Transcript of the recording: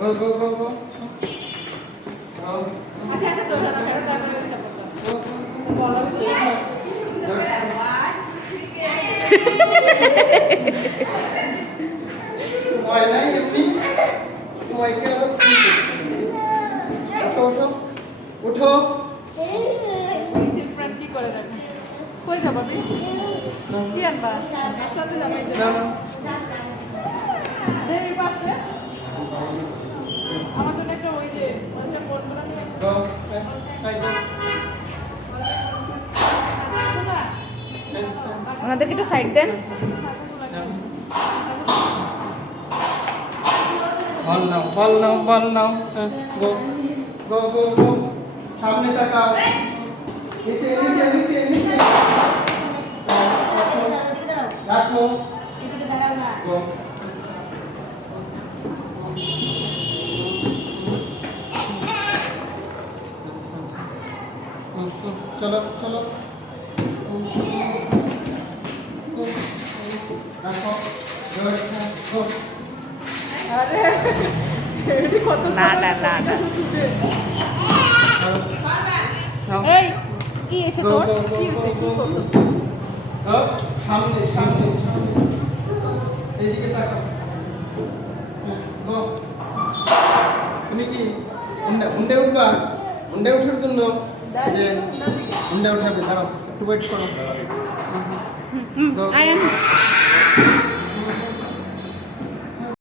Go, go, go, go. Why not? Why can't উঠো উঠো different কি করে দেখো কই যাবা কি আনবা রাস্তাতে যাবাই না দেবী পাশে আমার জন্য একটা ওই যে ওটা বলবো না go তাই ওনাদেরকে একটু সাইড দেন। বল নাও গো গো গো গো সামনে তাকাও নিচে নিচে নিচে নিচে রাখো গো চলো চলো রাখো গো আরে এটি কত না না না না এই কি এসে তোর কি হইছে কি করছো সামনে সামনে সামনে এইদিকে তাকাও গো তুমি কি উন্ডে উঠবা উন্ডে ওঠার জন্য এই যে উন্ডে উঠাবে দাঁড়াও একটু ওয়েট করো আয়ান